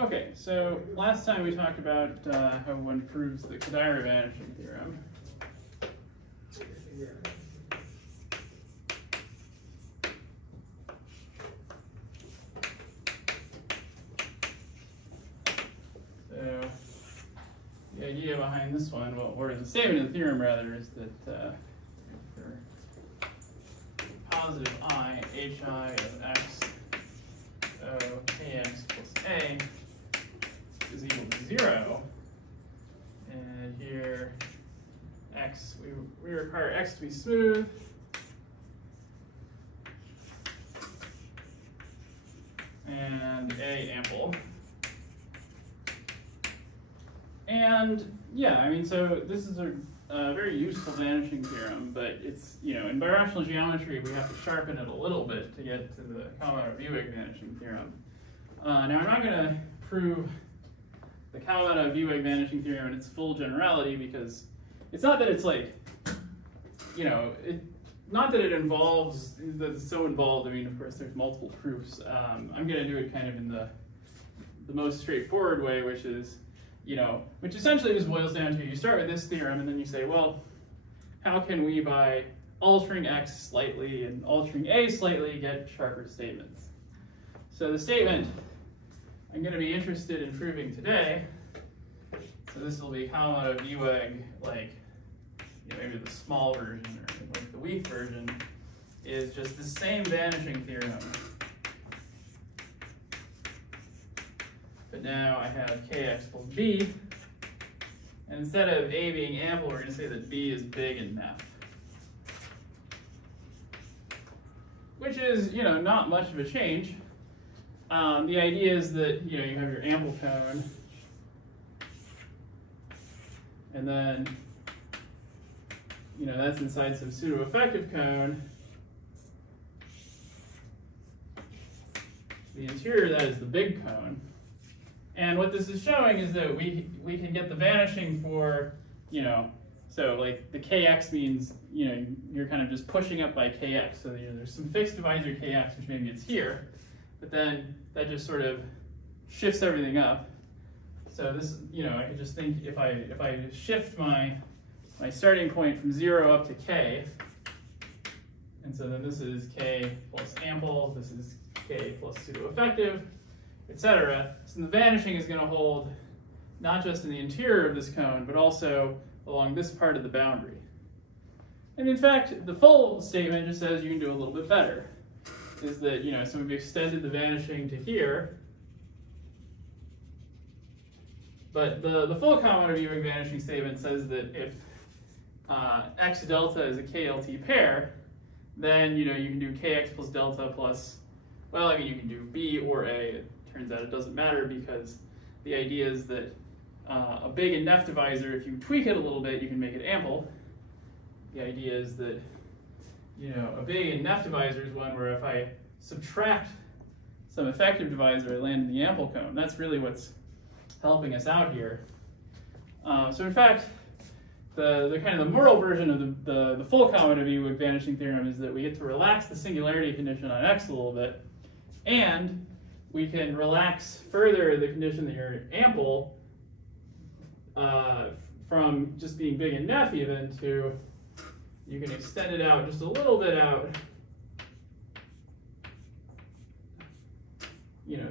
Okay, so last time we talked about how one proves the Vanishing theorem. So the idea behind this one, well, or the statement of the theorem rather, is that for positive I, hi of x, so kx plus a is equal to 0, and here x, we require x to be smooth, and a ample. And yeah, I mean, so this is a very useful vanishing theorem, but it's, in birational geometry, we have to sharpen it a little bit to get to the Kawamata-Viehweg vanishing theorem. Now, I'm not going to prove the Kawamata-Viehweg vanishing theorem in its full generality, because it's not that it's like, not that it involves, that it's so involved. I mean, of course, there's multiple proofs. I'm going to do it kind of in the most straightforward way, which is, which essentially just boils down to, you start with this theorem, and then you say, well, how can we, by altering x slightly and altering a slightly, get sharper statements? So the statement I'm going to be interested in proving today, so this will be Kawamata-Viehweg, like, maybe the small version, or like the weak version, is just the same vanishing theorem. But now I have kx plus b, and instead of a being ample, we're going to say that b is big in F. Which is, not much of a change. The idea is that, you have your ample cone, and then, that's inside some pseudo-effective cone. The interior of that is the big cone. And what this is showing is that we can get the vanishing for, so like the kx means, you're kind of just pushing up by kx. So there's some fixed divisor kx, which maybe it's here, but then that just sort of shifts everything up. So this, I could just think if I shift my starting point from 0 up to k, and so then this is k plus ample, this is k plus pseudo-effective, etc. So the vanishing is going to hold not just in the interior of this cone, but also along this part of the boundary. And in fact, the full statement just says you can do a little bit better. Is that, so we've extended the vanishing to here, but the full Kawamata-Viehweg vanishing statement says that if x delta is a KLT pair, then, you can do kx plus delta plus, well, I mean, you can do b or a. It turns out it doesn't matter, because the idea is that a big and F divisor, if you tweak it a little bit, you can make it ample. The idea is that, a big and F divisor is one where if I subtract some effective divisor, I land in the ample cone. That's really what's helping us out here. So in fact, the kind of the moral version of the full Kawamata-Viehweg vanishing theorem is that we get to relax the singularity condition on x a little bit, and we can relax further the condition that you're ample from just being big and F even to, you can extend it out just a little bit out.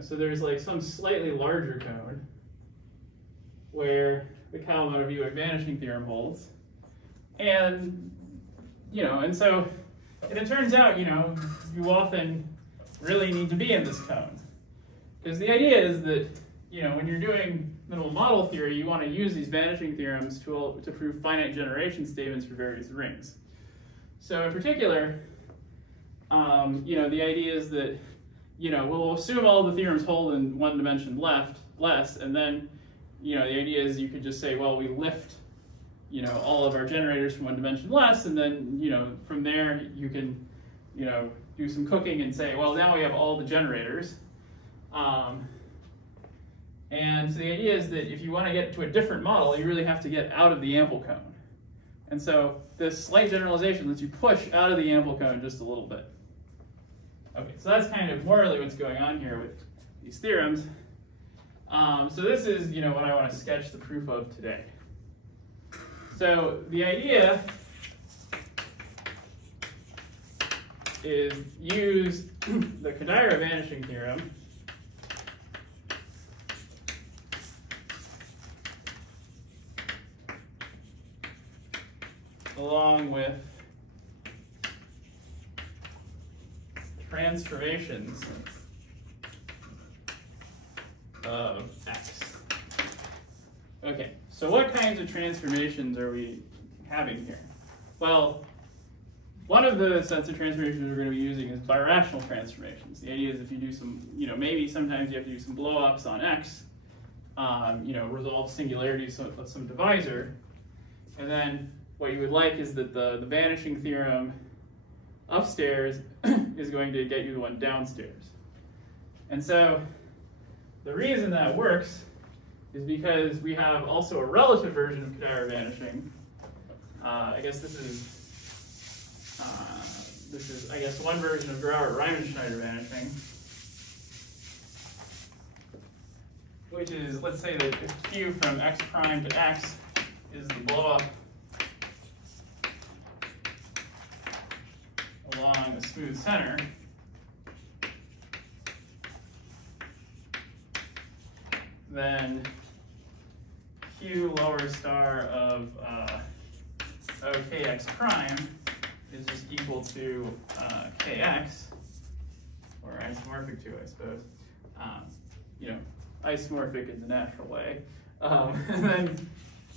So there's like some slightly larger cone where the Kawamata-Viehweg vanishing theorem holds. And, and so, and it turns out, you often really need to be in this cone. Because the idea is that, when you're doing minimal model theory, you want to use these vanishing theorems to prove finite generation statements for various rings. So in particular, the idea is that, we'll assume all the theorems hold in one dimension less, and then, the idea is you could just say, well, we lift, all of our generators from one dimension less, and then, from there you can, do some cooking and say, well, now we have all the generators. And so the idea is that if you want to get to a different model, you really have to get out of the ample cone. And so this slight generalization lets you push out of the ample cone just a little bit. Okay, so that's kind of morally what's going on here with these theorems. So this is, what I want to sketch the proof of today. So the idea is use the Vanishing theorem along with transformations of x. Okay, so what kinds of transformations are we having here? Well, one of the sets of transformations we're going to be using is birational transformations. The idea is if you do some, maybe sometimes you have to do some blow-ups on x, resolve singularities with some divisor, and then what you would like is that the vanishing theorem upstairs is going to get you the one downstairs. And so the reason that works is because we have also a relative version of Vanishing. I guess this is one version of Riemann-Schneider vanishing, which is, let's say that if q from x prime to x is the blow-up along a smooth center, then q lower star of kx prime is just equal to kx, or isomorphic to, I suppose. Isomorphic in the natural way. And then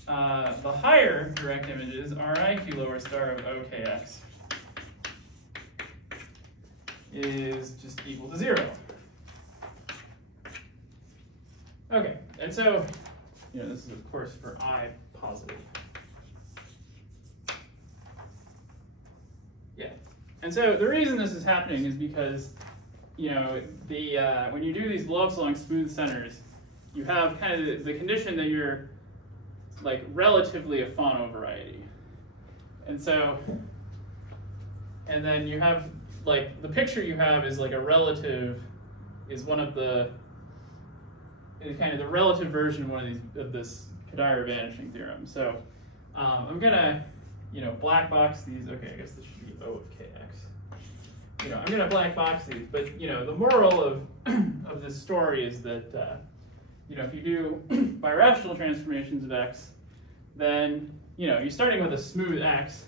the higher direct images, riq lower star of okx, is just equal to 0. Okay, and so, this is of course for I positive. Yeah, and so the reason this is happening is because, when you do these blow-ups along smooth centers, you have kind of the condition that you're like relatively a Fano variety. And so, and then you have like the picture you have is like a relative, is one of the, is kind of the relative version of this Vanishing theorem. So I'm gonna, black box these. Okay, I guess this should be O of kx. I'm gonna black box these, but the moral of this story is that if you do birational transformations of x, then you're starting with a smooth x,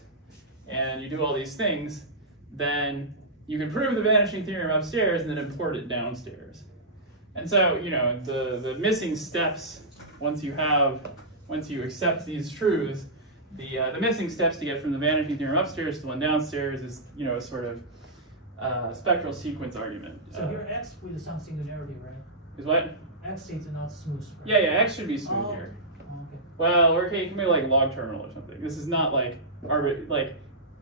and you do all these things, then you can prove the vanishing theorem upstairs and then import it downstairs. And so, the missing steps, once you accept these truths, the missing steps to get from the vanishing theorem upstairs to one downstairs is, a sort of spectral sequence argument. So here x with some singularity, right? Is what? X is not smooth. Right? Yeah, x should be smooth here. Okay. Well, it can be like log terminal or something. This is not like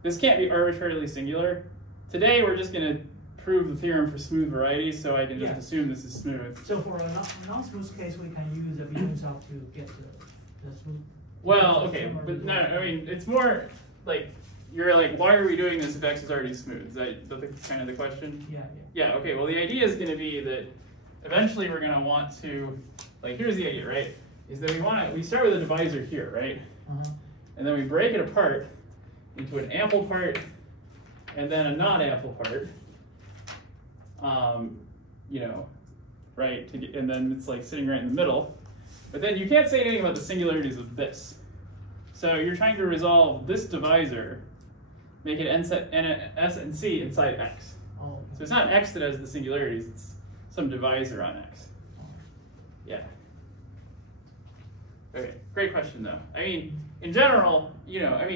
this can't be arbitrarily singular. Today we're just going to prove the theorem for smooth varieties, so I can just assume this is smooth. So for a non-smooth case, we can use the Birational to get the smooth. Well, okay, but no, I mean, it's more like, you're like, why are we doing this if x is already smooth? Is that kind of the question? Yeah. Yeah, okay, well the idea is going to be that eventually we're going to want to, like, here's the idea, right? Is that we start with a divisor here, right? And then we break it apart into an ample part and then a non-ample part. Right? And then it's like sitting right in the middle. But then you can't say anything about the singularities of this. So you're trying to resolve this divisor, make it S and C inside X. Oh, okay. So it's not X that has the singularities, it's some divisor on X. Yeah. Okay, great question though. I mean, in general,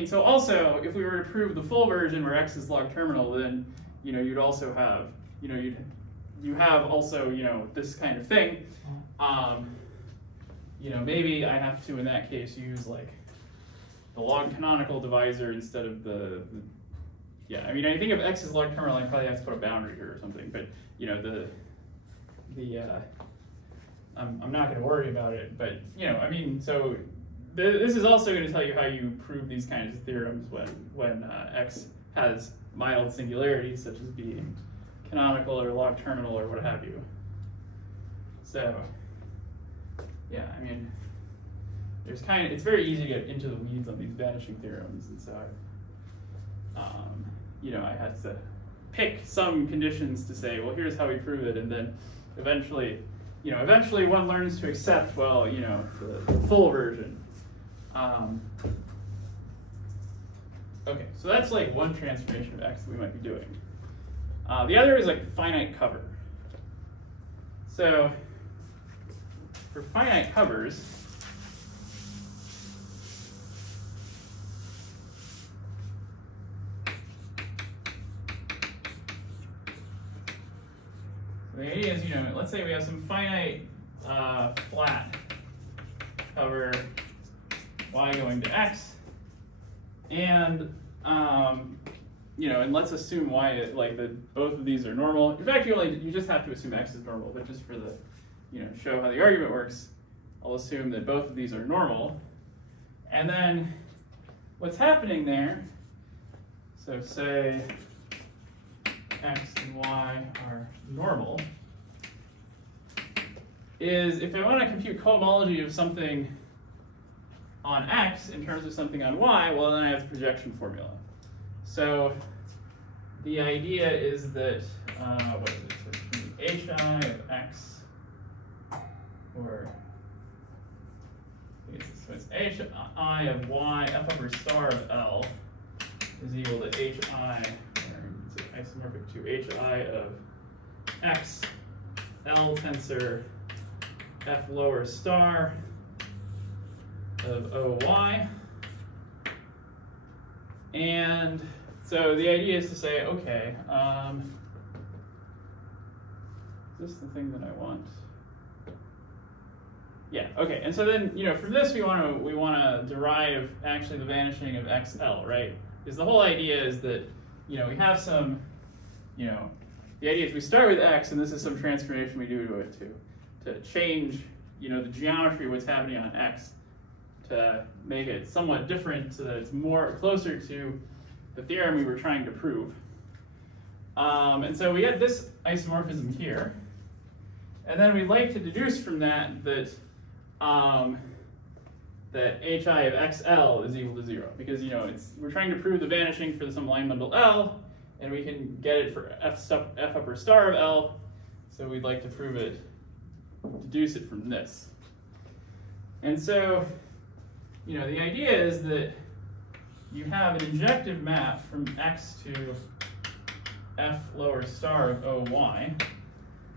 so also if we were to prove the full version where X is log terminal, then, you'd also have, you have also, this kind of thing. Maybe I have to, in that case, use like the log canonical divisor instead of I think if X is log terminal, I probably have to put a boundary here or something, but, I'm not going to worry about it, but, so this is also going to tell you how you prove these kinds of theorems when X has mild singularities, such as being canonical or log terminal or what have you. So, yeah, I mean, it's very easy to get into the weeds on these vanishing theorems, and so, you know, I had to pick some conditions to say, well, here's how we prove it, and then eventually one learns to accept, well, you know, the full version. Okay, so that's like one transformation of X that we might be doing. The other is like finite cover. So for finite covers, the idea is, you know, let's say we have some finite flat cover y going to x, and you know, and let's assume y, like that both of these are normal. In fact, you just have to assume x is normal, but just for the, you know, show how the argument works, I'll assume that both of these are normal. And then what's happening there, so say x and y are normal, is if I want to compute cohomology of something on x in terms of something on y, well, then I have the projection formula. So the idea is that, what is it? So it's going to be hi of x, or so it's hi of y, f over star of L is equal to hi, or it's isomorphic to hi of x, L tensor f lower star of OY. And so the idea is to say, okay, is this the thing that I want? Yeah, okay. And so then, you know, from this we want to derive actually the vanishing of XL, right? Because the whole idea is that, you know, we have some, you know, the idea is we start with X, and this is some transformation we do to it to change, you know, the geometry of what's happening on X to make it somewhat different so that it's more closer to the theorem we were trying to prove. And so we get this isomorphism here, and then we'd like to deduce from that that that hi of xl is equal to 0, because, you know, we're trying to prove the vanishing for some line bundle L, and we can get it for f upper star of L, so we'd like to prove it, deduce it from this. And so, you know, the idea is that you have an injective map from X to f lower star of OY.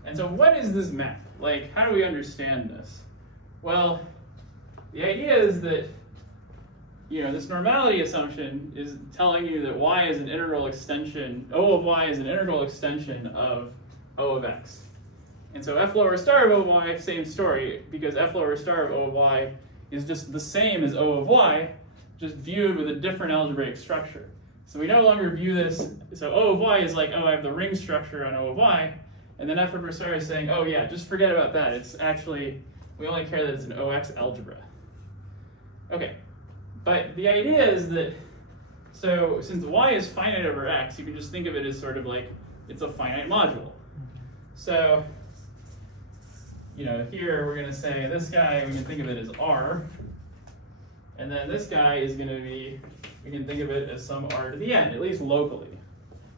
And so what is this map? Like, how do we understand this? Well, the idea is that, you know, this normality assumption is telling you that y is an integral extension, O of y is an integral extension of O of x. And so f lower star of OY, same story, because f lower star of O of y is just the same as O of y, just viewed with a different algebraic structure. So we no longer view this, so O of y is like, oh, I have the ring structure on O of y, and then f upper star is saying, oh yeah, just forget about that. It's actually, we only care that it's an OX algebra. Okay, but the idea is that, so since y is finite over x, you can just think of it as sort of like, it's a finite module. So, you know, here we're going to say this guy, we can think of it as R, and then this guy is going to be, we can think of it as some R to the n, at least locally,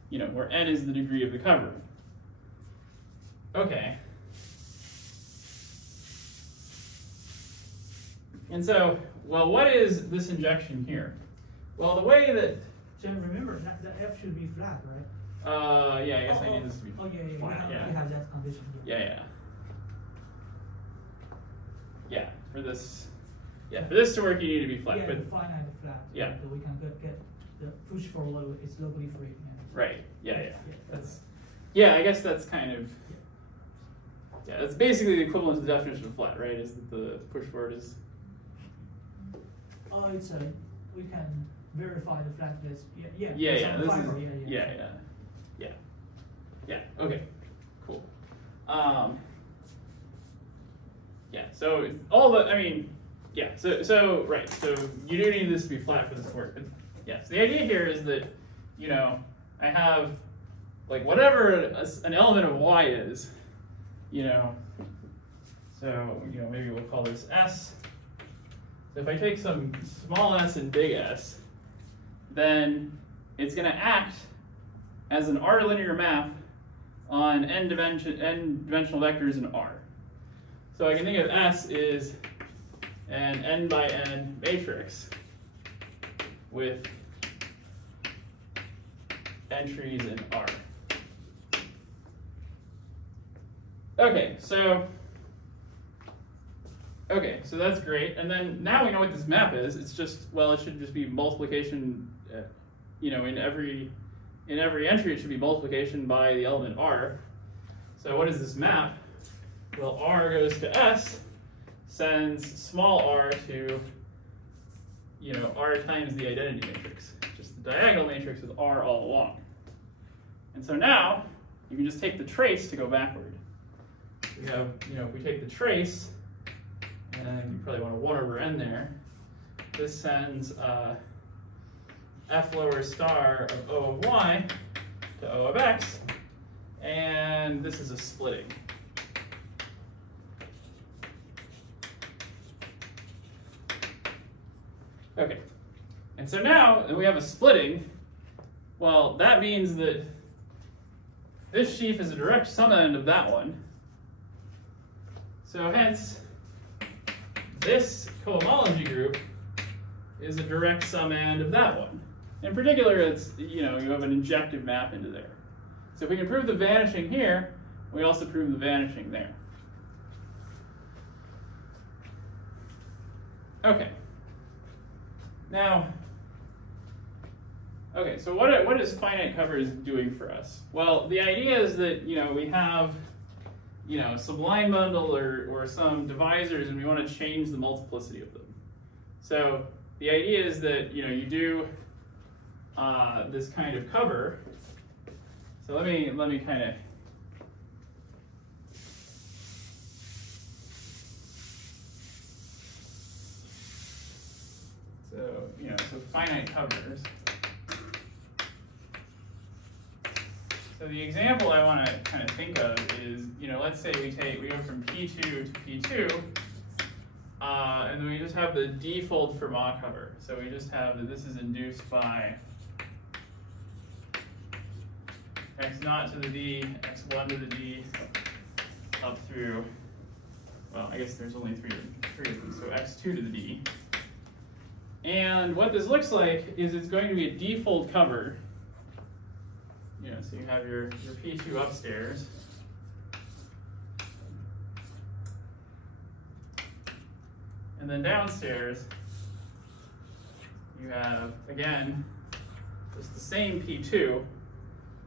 you know, where n is the degree of the cover. Okay. And so, well, what is this injection here? Well, the way that... Jim, remember, the f should be flat, right? Yeah, I guess I need this to be flat. Yeah. We have that condition here. Yeah, for this to work, you need to be flat. Yeah, but finite flat. Yeah. So we can get the push forward, it's locally free. Right, yeah. That's, yeah, I guess that's kind of, yeah, that's basically the equivalent to the definition of flat, right? Is that the push forward is... Oh, it's we can verify the flatness. Yeah. Okay, cool. Yeah. So all the, I mean, yeah. So right. So you do need this to be flat for this to work. But yeah. So the idea here is that, you know, I have like whatever an element of y is, you know. So, maybe we'll call this S. So if I take some small s and big S, then it's going to act as an R linear map on n dimensional vectors in R. So I can think of S is an n by n matrix with entries in R. Okay, so that's great. And then now we know what this map is. It's just, well, it should just be multiplication, in every entry it should be multiplication by the element R. So what is this map? Well, R goes to S, sends small r to, R times the identity matrix, just the diagonal matrix with R all along. And so now you can just take the trace to go backward. We have, if we take the trace, and you probably want a 1 over n there, this sends f lower star of O of y to O of x, and this is a splitting. Okay, and so now that we have a splitting, well, that means that this sheaf is a direct sum-end of that one. So hence, this cohomology group is a direct sum-and of that one. In particular, it's, you have an injective map into there. So if we can prove the vanishing here, we also prove the vanishing there. Okay. Now, okay, so what is finite covers doing for us? Well, the idea is that, we have, some line bundle or some divisors, and we want to change the multiplicity of them. So the idea is that, you do this kind of cover. So let me kind of so finite covers. So the example I want to kind of think of is, let's say we go from P2 to P2, and then we just have the d-fold Fermat cover. So we just have that this is induced by x0 to the d, x1 to the d, up through, well, I guess there's only three of them, so x2 to the d. And what this looks like is it's going to be a d-fold cover. So you have your P2 upstairs. And then downstairs, you have, again, just the same P2,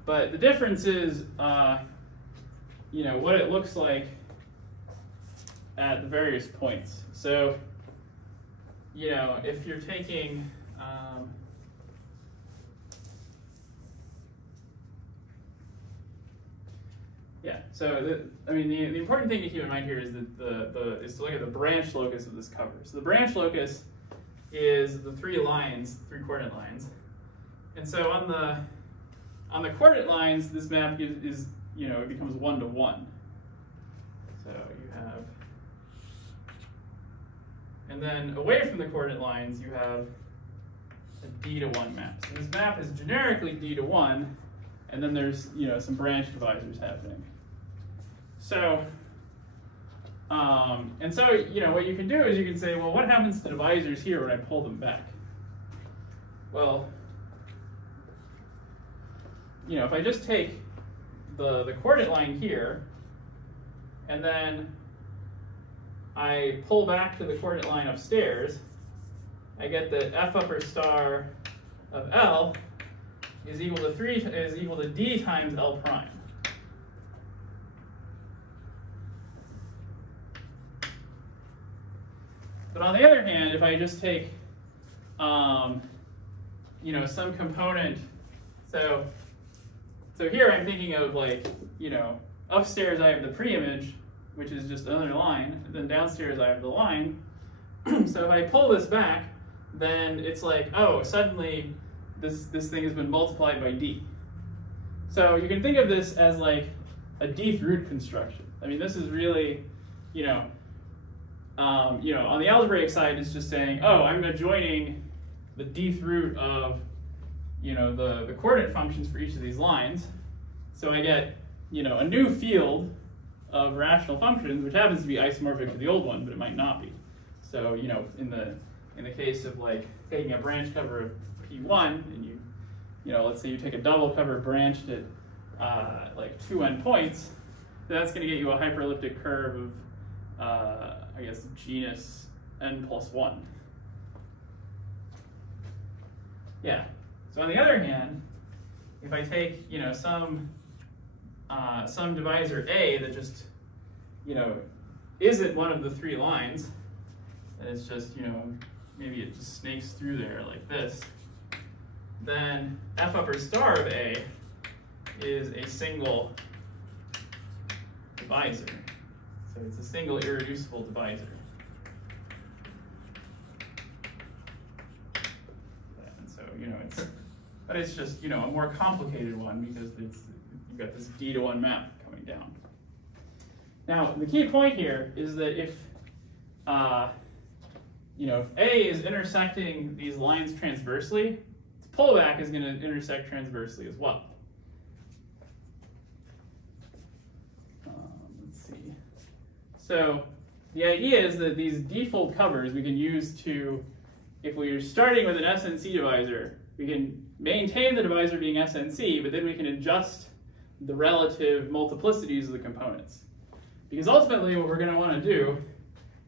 but the difference is, what it looks like at the various points. So, if you're taking, so the important thing to keep in mind here is that is to look at the branch locus of this cover. So the branch locus is the three coordinate lines, and so on the coordinate lines, this map is it becomes 1 to 1. So you have, and then away from the coordinate lines, you have a d to 1 map. So this map is generically d to 1, and then there's some branch divisors happening. So, and so what you can do is you can say, well, what happens to divisors here when I pull them back? Well, if I just take the coordinate line here, and then I pull back to the coordinate line upstairs, I get that f upper star of L is equal to d times L prime. But on the other hand, if I just take, some component, so here I'm thinking of upstairs I have the pre-image, which is just another line, and then downstairs I have the line. So if I pull this back, then it's like, oh, suddenly this thing has been multiplied by d. So you can think of this as like a d-root construction. I mean, this is really, you know, on the algebraic side, it's just saying, oh, I'm adjoining the dth root of, you know, the coordinate functions for each of these lines. So I get, you know, a new field of rational functions, which happens to be isomorphic to the old one, but it might not be. So, you know, in the case of like taking a branch cover of P1, and you know, let's say you take a double cover branched at like 2 endpoints, that's going to get you a hyperelliptic curve of, I guess, genus n+1. Yeah. So on the other hand, if I take, you know, some divisor A that just, you know, isn't one of the 3 lines, and it's just, you know, maybe it just snakes through there like this, then f upper star of A is a single divisor. So it's a single irreducible divisor. And so, you know, but it's just, you know, a more complicated one because you've got this D to 1 map coming down. Now, the key point here is that if, you know, if A is intersecting these lines transversely, its pullback is going to intersect transversely as well. Let's see. So the idea is that these default covers we can use to, if we're starting with an SNC divisor, we can maintain the divisor being SNC, but then we can adjust the relative multiplicities of the components. Because ultimately what we're going to want to do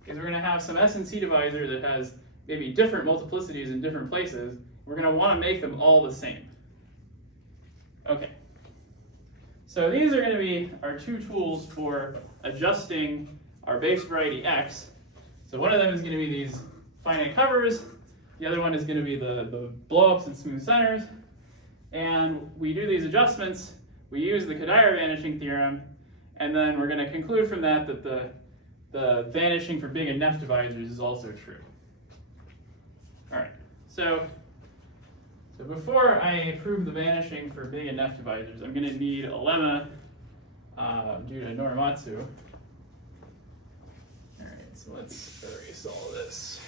is we're going to have some SNC divisor that has maybe different multiplicities in different places. We're going to want to make them all the same. Okay. So these are going to be our 2 tools for adjusting our base variety X. So one of them is going to be these finite covers. The other one is going to be the blowups and smooth centers. And we do these adjustments. We use the Vanishing theorem. And then we're going to conclude from that that the vanishing for big enough divisors is also true. All right. So before I prove the vanishing for big enough divisors, I'm going to need a lemma due to Norimatsu. All right. So let's erase all this.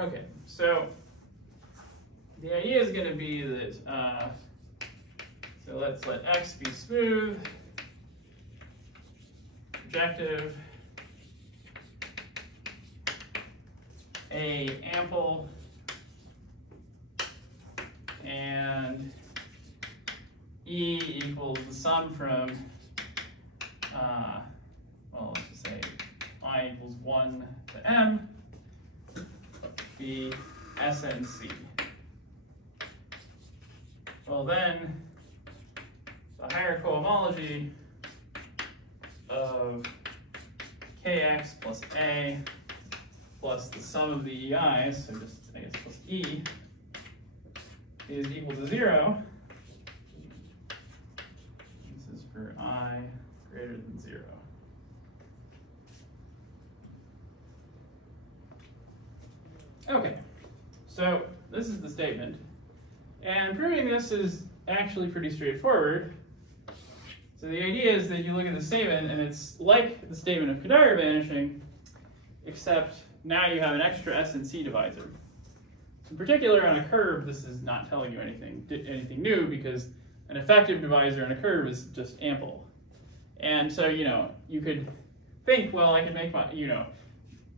Okay, so the idea is going to be that, so let's let X be smooth, projective, A ample, and E equals the sum from, well, let's just say I equals 1 to M, be SNC. Well then, the higher cohomology of Kx plus A plus the sum of the EI's, so just I guess plus E, is equal to 0. This is for I greater than 0. Okay, so this is the statement. And proving this is actually pretty straightforward. So the idea is that you look at the statement, and it's like the statement of Kadire vanishing, except now you have an extra SNC divisor. In particular, on a curve, this is not telling you anything new, because an effective divisor on a curve is just ample. And so, you know, you could think, well, I can make my, you know,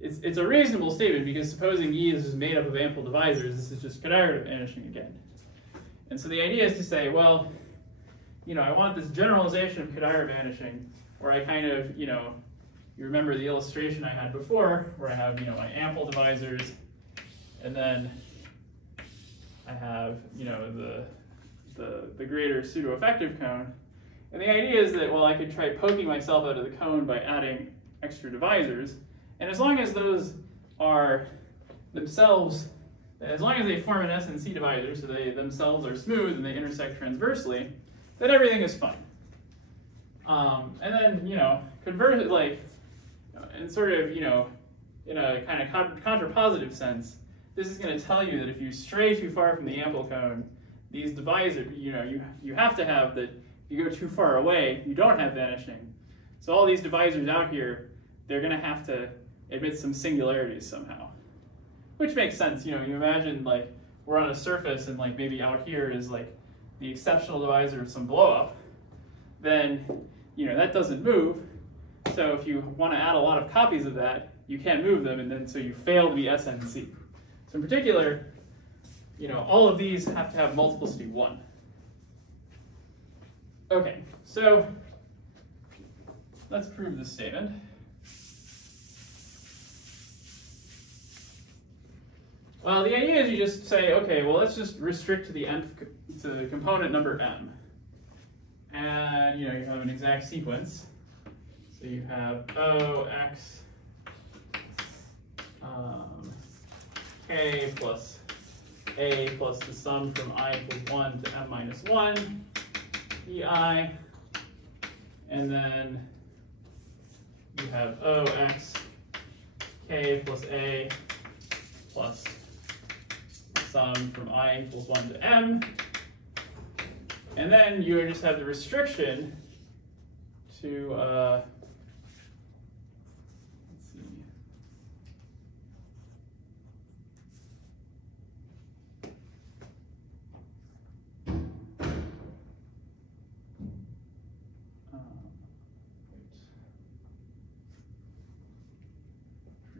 it's a reasonable statement, because supposing E is just made up of ample divisors, this is just Kadire vanishing again. And so the idea is to say, well, you know, I want this generalization of Kadire vanishing, where I kind of, you know, you remember the illustration I had before, where I have, you know, my ample divisors, and then I have, you know, the greater pseudo-effective cone. And the idea is that, well, I could try poking myself out of the cone by adding extra divisors. And as long as those are themselves, as long as they form an SNC divisor, so they themselves are smooth and they intersect transversely, then everything is fine. And then, you know, conversely, like, and sort of, you know, in a kind of contrapositive sense, this is going to tell you that if you stray too far from the ample cone, these divisors, you know, you have to have that. If you go too far away, you don't have vanishing. So all these divisors out here, they're going to have to admit some singularities somehow, which makes sense. You know, you imagine like we're on a surface and like maybe out here is like the exceptional divisor of some blowup, then, you know, that doesn't move. So if you want to add a lot of copies of that, you can't move them, and then so you fail to be SNC. So in particular, you know, all of these have to have multiplicity 1. Okay, so let's prove this statement. Well, the idea is you just say, okay, well, let's just restrict to the component number m. And, you know, you have an exact sequence. So you have O, x, k plus a plus the sum from I equals 1 to m minus 1, ei, and then you have O, x, k plus a plus the sum from I equals 1 to m, and then you just have the restriction to, let's see.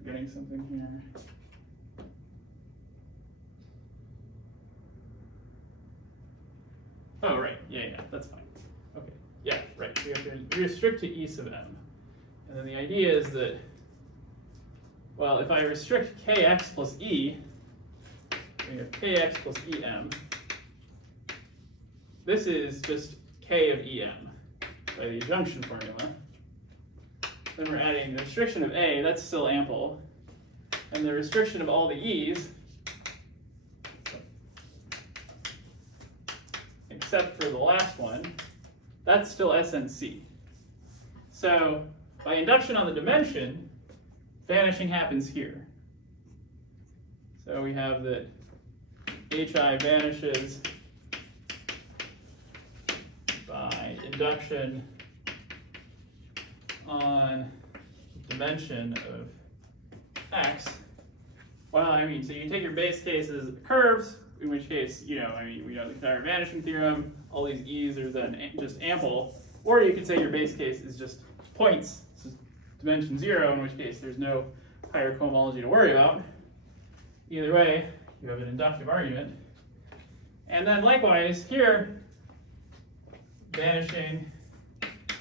Forgetting something here. Oh, right. Yeah, that's fine. Okay. Yeah, right. We have to restrict to E sub m. And then the idea is that, well, if I restrict kx plus e, we have kx plus em. This is just k of em by the adjunction formula. Then we're adding the restriction of a, that's still ample. And the restriction of all the e's, except for the last one, that's still SNC. So by induction on the dimension, vanishing happens here. So we have that HI vanishes by induction on dimension of x. Well, I mean, so you take your base case as curves, in which case, you know, I mean, we know the entire vanishing theorem, all these e's are then just ample, or you could say your base case is just points, this is dimension 0, in which case there's no higher cohomology to worry about. Either way, you have an inductive argument. And then likewise, here, vanishing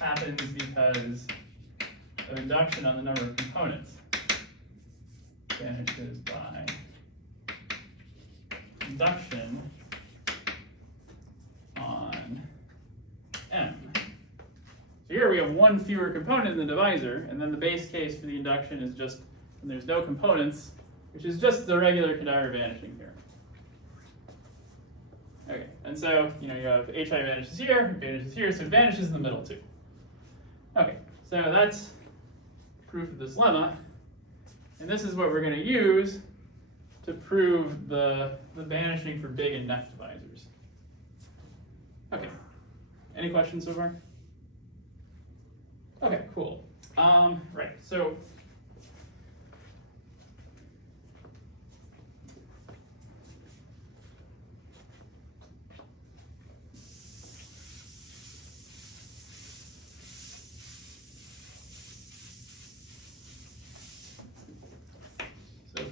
happens because of induction on the number of components. Vanishes by induction on m. So here we have one fewer component in the divisor, and then the base case for the induction is just when there's no components, which is just the regular Kodaira vanishing here. Okay, and so, you know, you have HI vanishes here, so it vanishes in the middle too. Okay, so that's proof of this lemma, and this is what we're going to use to prove the vanishing for big and neft divisors. Okay, any questions so far? Okay, cool. Right, so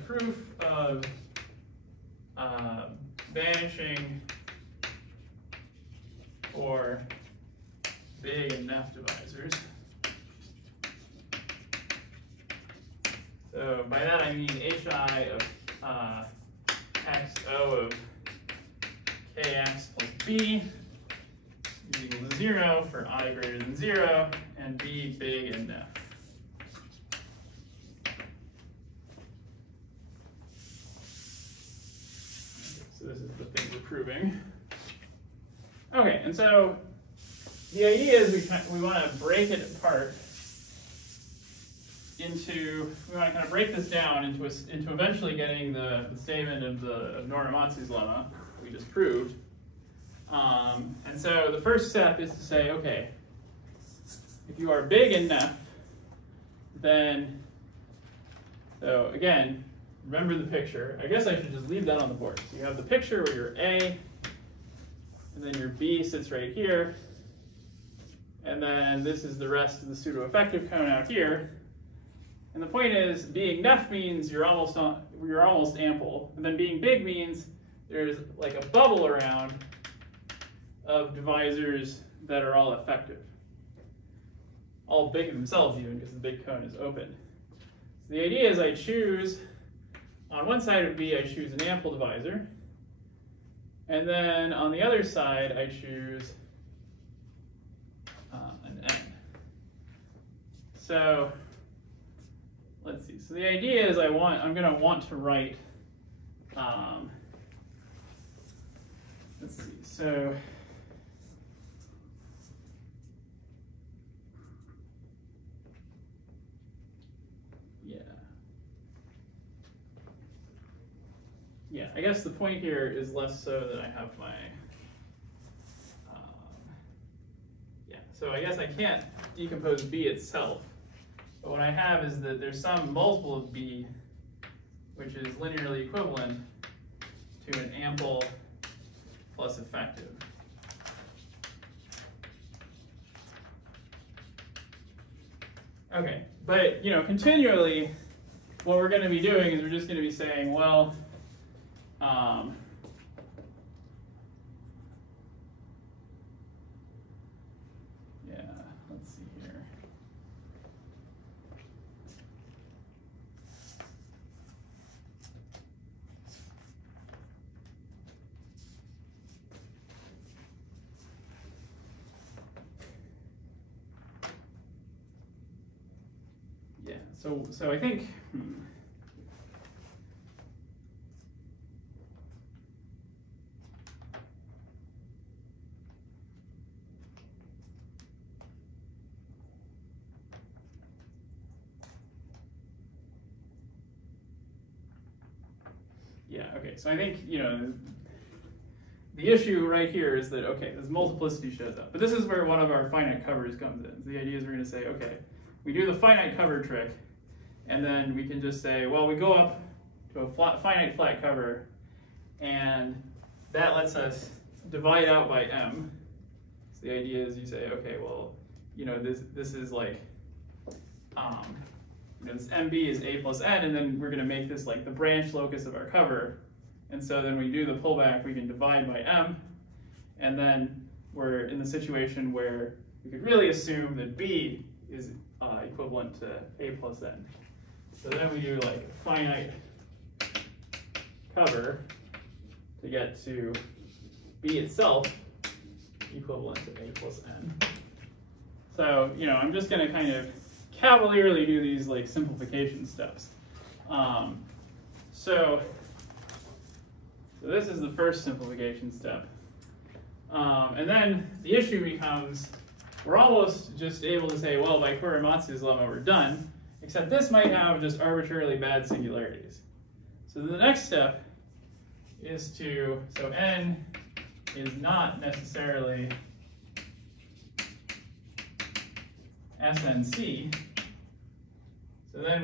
proof of vanishing for big and neft divisors. So by that I mean HI of XO of KX plus B is equal to 0 for I greater than 0 and B big and neft. this is the thing we're proving. Okay, and so the idea is we want to break it apart into, we want to kind of break this down into eventually getting the statement of Norimatsu's lemma we just proved. And so the first step is to say, okay, if you are big in Neff, then, so again, remember the picture. I guess I should just leave that on the board. So you have the picture where your A, and then your B sits right here, and then this is the rest of the pseudo-effective cone out here. And the point is, being Neff means you're almost ample, and then being big means there's like a bubble around of divisors that are all effective. All big themselves even, because the big cone is open. So the idea is I choose, on one side of B, I choose an ample divisor. And then on the other side, I choose an N. So let's see. So the idea is I'm going to want to write, let's see. So yeah, I guess the point here is less so that I have my, so I guess I can't decompose B itself, but what I have is that there's some multiple of B, which is linearly equivalent to an ample plus effective. Okay, but continually, what we're going to be doing is we're just going to be saying, well, yeah, let's see here. Yeah, so I think, yeah, okay, so I think, the issue right here is that, okay, this multiplicity shows up. But this is where one of our finite covers comes in. The idea is we're going to say, okay, we do the finite cover trick, and then we can just say, well, we go up to a finite flat cover, and that lets us divide out by m. So the idea is you say, okay, well, this is like, this MB is A plus N, and then we're going to make this like the branch locus of our cover. And so then we do the pullback, we can divide by M, and then we're in the situation where we could really assume that B is equivalent to A plus N. So then we do like a finite cover to get to B itself equivalent to A plus N. So, I'm just going to kind of cavalierly do these like simplification steps. So this is the first simplification step. And then the issue becomes, we're almost just able to say, well, by Kawamata-Viehweg's lemma, we're done, except this might have just arbitrarily bad singularities. So the next step is so N is not necessarily SNC. So then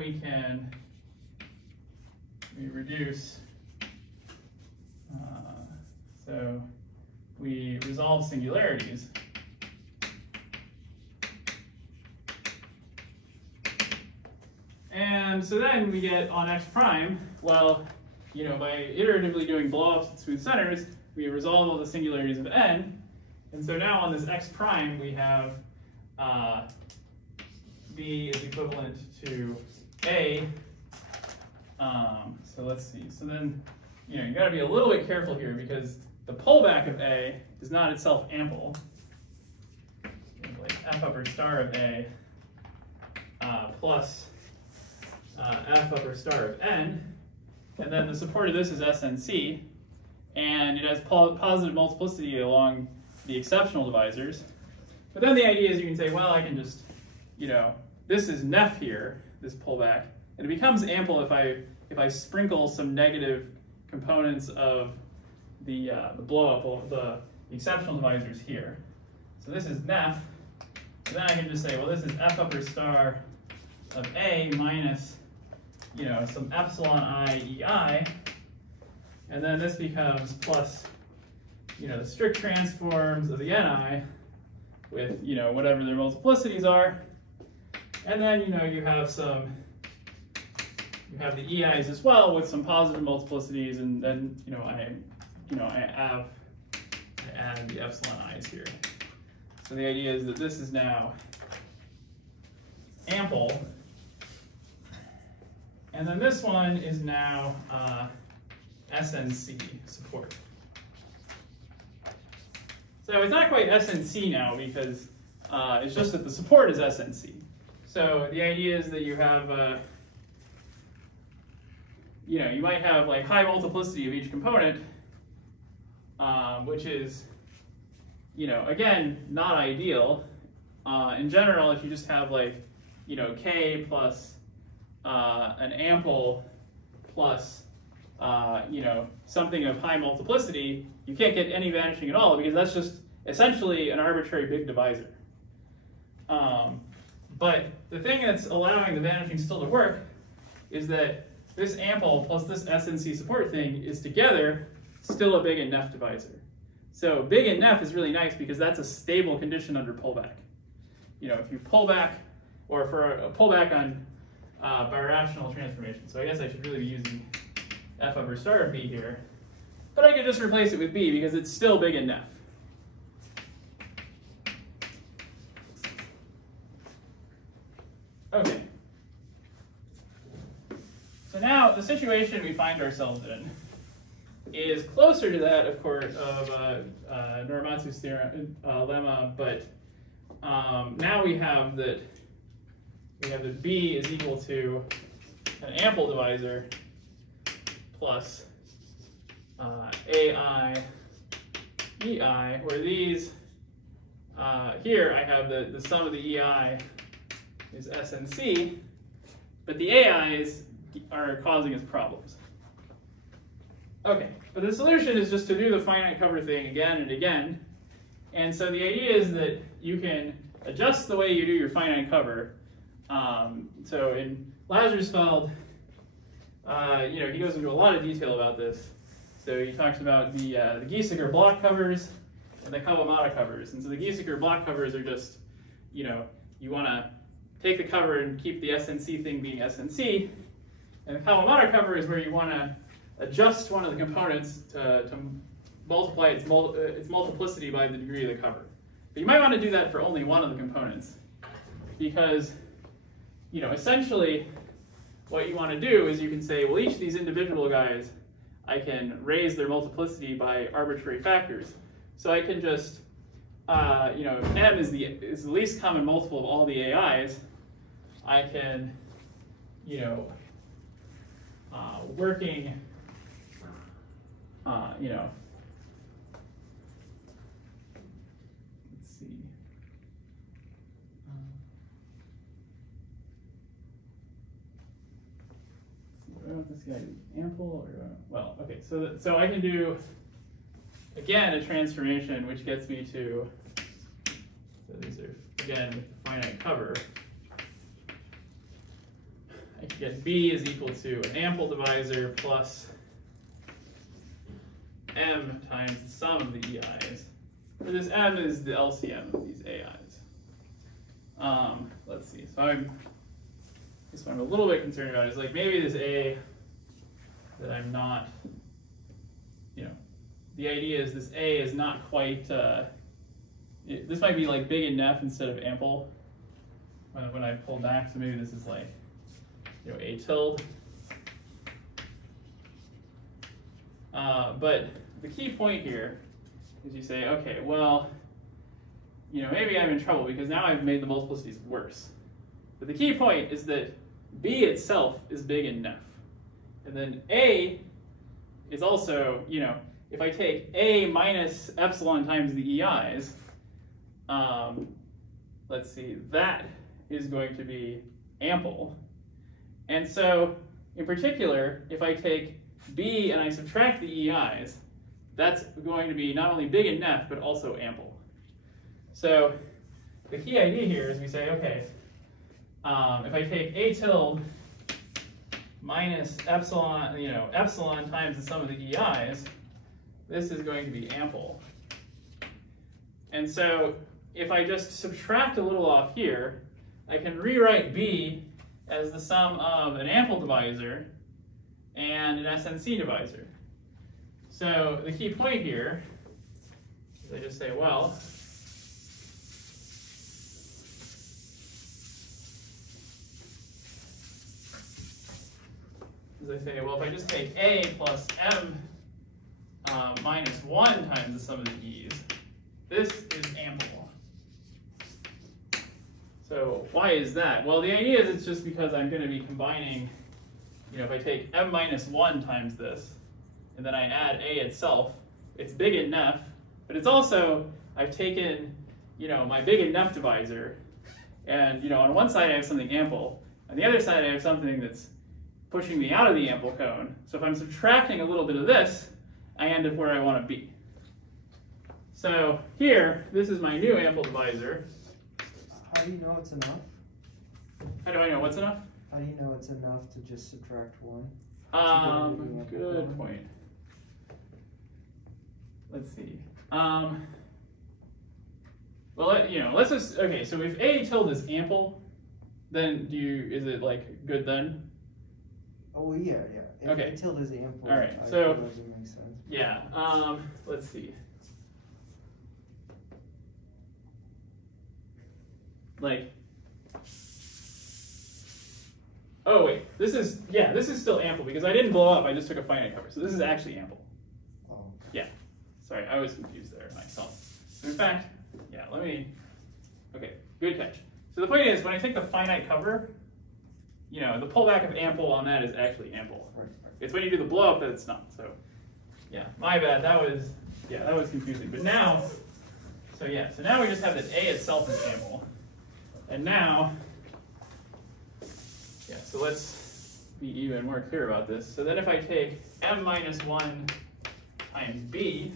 we reduce, so we resolve singularities. And so then we get on X prime, well, by iteratively doing blow-ups at smooth centers, we resolve all the singularities of N. And so now on this X prime, we have B is equivalent to A. So let's see. So then, you got to be a little bit careful here because the pullback of A is not itself ample. Like F upper star of A plus F upper star of N. And then the support of this is SNC. and it has positive multiplicity along the exceptional divisors. But then the idea is you can say, well, I can just, this is nef here, this pullback, and it becomes ample if I sprinkle some negative components of the blow-up, the exceptional divisors here. So this is nef, and then I can just say, well, this is f upper star of A minus, some epsilon I EI, and then this becomes plus, the strict transforms of the Ni with, whatever their multiplicities are, and then, you have the EIs as well with some positive multiplicities, and then, I add the epsilon I's here. So the idea is that this is now ample. And then this one is now SNC support. So it's not quite SNC now because it's just that the support is SNC. So the idea is that you have, you might have like high multiplicity of each component, which is, again, not ideal. In general, if you just have like, K plus an ample plus, something of high multiplicity, you can't get any vanishing at all because that's just essentially an arbitrary big divisor. But the thing that's allowing the vanishing still to work is that this ample plus this SNC support thing is together still a big and nef divisor. So big and nef is really nice because that's a stable condition under pullback. If you pull back, or for a pullback on birational transformation. So I guess I should really be using f upper star of B here. But I could just replace it with B because it's still big and nef. Okay. So now the situation we find ourselves in is closer to that, of course, of Norimatsu's theorem, lemma, but now we have that B is equal to an ample divisor plus AI EI, where these here I have the sum of the EI is SNC, but the AIs are causing us problems. Okay, but the solution is just to do the finite cover thing again and again. And so the idea is that you can adjust the way you do your finite cover. So in Lazarsfeld, he goes into a lot of detail about this. So he talks about the Giesinger block covers and the Kawamata covers. And so the Giesinger block covers are just, you want to take the cover and keep the SNC thing being SNC. And the Kawamata cover is where you want to adjust one of the components to multiply its multiplicity by the degree of the cover. But you might want to do that for only one of the components, because essentially what you want to do is you can say, well, each of these individual guys, I can raise their multiplicity by arbitrary factors. So I can just, if M is the least common multiple of all the AIs, I can, working, let's see. Do I want this guy to be ample or well, okay, so I can do again a transformation which gets me to, so these are again with the finite cover. I can get B is equal to an ample divisor plus M times the sum of the EIs. Where this M is the LCM of these AIs. Let's see. So this one I'm a little bit concerned about is like maybe this A that I'm not, the idea is this A is not quite, this might be like big and nef instead of ample when I pull back. So maybe this is like, A tilde. But the key point here is you say, okay, well, maybe I'm in trouble because now I've made the multiplicities worse. But the key point is that B itself is big and nef. And then A is also, if I take A minus epsilon times the EIs, let's see, that is going to be ample. And so, in particular, if I take B and I subtract the EIs, that's going to be not only big and nef, but also ample. So the key idea here is we say, okay, if I take A tilde minus epsilon, epsilon times the sum of the EIs, this is going to be ample. And so if I just subtract a little off here, I can rewrite B as the sum of an ample divisor and an SNC divisor. So the key point here is I just say, well, if I just take A plus M minus 1 times the sum of the E's, this is ample. So why is that? Well, the idea is it's just because I'm going to be combining, if I take M minus 1 times this, and then I add A itself, it's big and nef, but it's also, I've taken, my big and nef divisor, and, on one side I have something ample, on the other side I have something that's pushing me out of the ample cone. So if I'm subtracting a little bit of this, I end up where I want to be. So here, this is my new ample divisor. How do you know it's enough? How do I know what's enough? How do you know it's enough to just subtract 1? Good point. Let's see. Well, let's just, okay, so if A tilde is ample, then is it like good then? Oh, yeah. If okay. A tilde is ample, all right, I so feel like it makes sense. Yeah, let's see. Oh wait, this is still ample because I didn't blow up, I just took a finite cover. So this is actually ample. Oh, okay. Yeah, sorry, I was confused there myself. So in fact, okay, good catch. So the point is, when I take the finite cover, the pullback of ample on that is actually ample. Right. It's when you do the blow up that it's not. So yeah, my bad, that was confusing. But now, so now we just have that A itself is ample. And now, so let's be even more clear about this. So then if I take M minus 1 times B,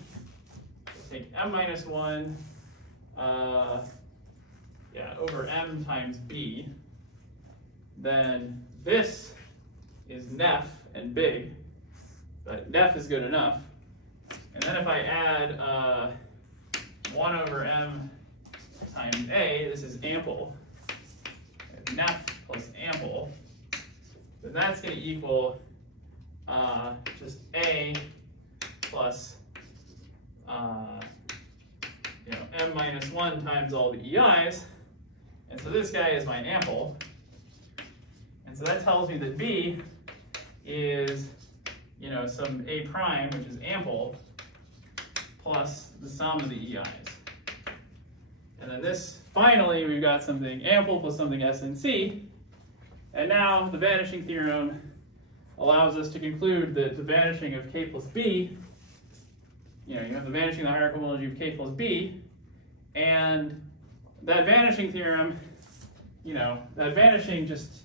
take M minus 1 over M times B, then this is nef and big, but nef is good enough. And then if I add 1 over M times A, this is ample. Nef plus ample, then that's going to equal just A plus M minus 1 times all the EIs. And so this guy is my ample. And so that tells me that B is, some A prime, which is ample, plus the sum of the EIs. And then this, finally, we've got something ample plus something SNC. And now the vanishing theorem allows us to conclude that the vanishing of K plus B, you have the vanishing of the hierarchical homology of K plus B, and that vanishing theorem, that vanishing just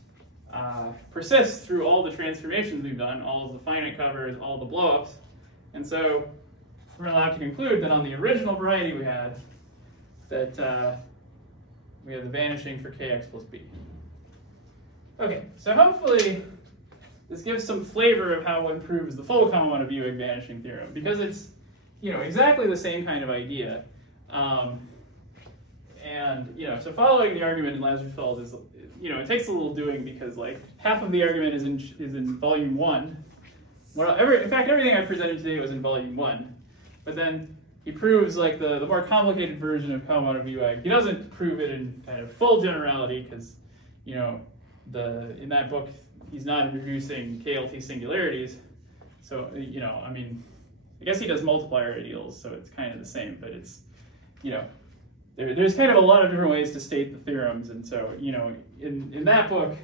persists through all the transformations we've done, all of the finite covers, all the blowups. And so we're allowed to conclude that on the original variety we had, that we have the vanishing for Kx plus B. Okay, so hopefully this gives some flavor of how one proves the full Kawamata-Viehweg vanishing theorem, because it's exactly the same kind of idea. So following the argument in Lazarus-Feld is, it takes a little doing because half of the argument is in volume 1. In fact, everything I presented today was in volume 1, but then he proves the more complicated version of Kawamata-Viehweg. He doesn't prove it in kind of full generality because, in that book he's not introducing KLT singularities. So, I guess he does multiplier ideals, so it's kind of the same, but it's, there's kind of a lot of different ways to state the theorems, and so, in that book,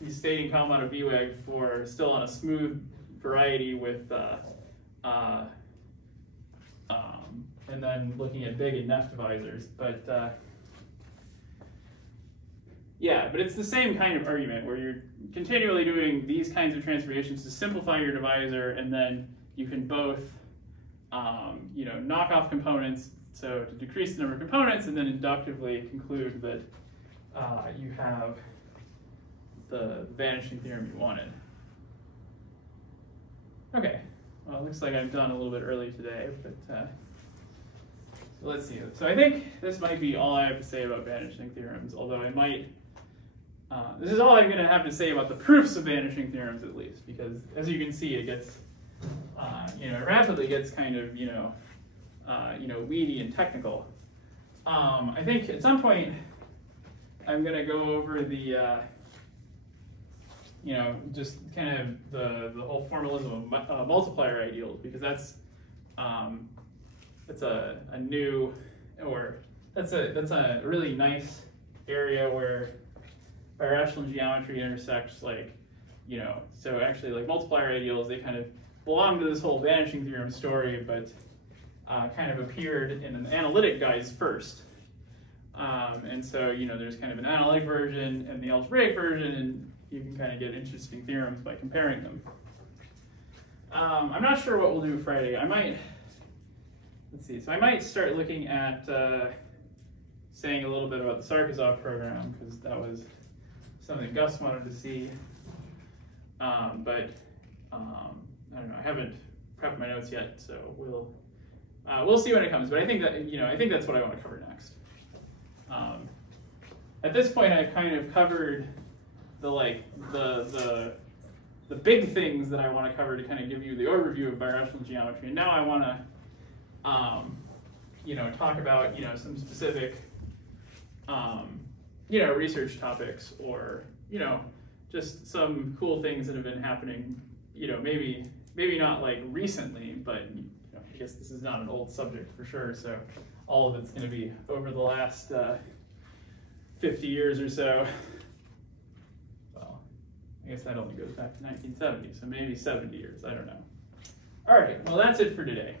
he's stating Kawamata-Viehweg for still on a smooth variety with and then looking at big and neft divisors. But yeah, but it's the same kind of argument where you're continually doing these kinds of transformations to simplify your divisor, and then you can both you know, knock off components, so to decrease the number of components, and then inductively conclude that you have the vanishing theorem you wanted. Okay, well, it looks like I've done a little bit early today, but so let's see. So I think this might be all I have to say about vanishing theorems, although I might, this is all I'm going to have to say about the proofs of vanishing theorems at least, because as you can see, it gets, you know, rapidly gets kind of, you know, weedy and technical. I think at some point I'm going to go over the, you know, just kind of the whole formalism of multiplier ideals, because that's a new, or that's a really nice area where birational geometry intersects, like, you know, so actually like multiplier ideals, they kind of belong to this whole vanishing theorem story, but kind of appeared in an analytic guise first. And so, you know, there's kind of an analytic version and the algebraic version, and you can kind of get interesting theorems by comparing them. I'm not sure what we'll do Friday. I might, let's see, so I might start looking at saying a little bit about the Sarkazov program, because that was something Gus wanted to see. But I don't know, I haven't prepped my notes yet, so we'll see when it comes. But I think that, you know, I think that's what I want to cover next. At this point, I've kind of covered the big things that I want to cover to kind of give you the overview of birational geometry. And now I want to, you know, talk about, you know, some specific, you know, research topics, or, you know, just some cool things that have been happening, you know, maybe not like recently, but, you know, I guess this is not an old subject for sure. So all of it's going to be over the last 50 years or so. Well, I guess that only goes back to 1970, so maybe 70 years, I don't know. All right, well, that's it for today.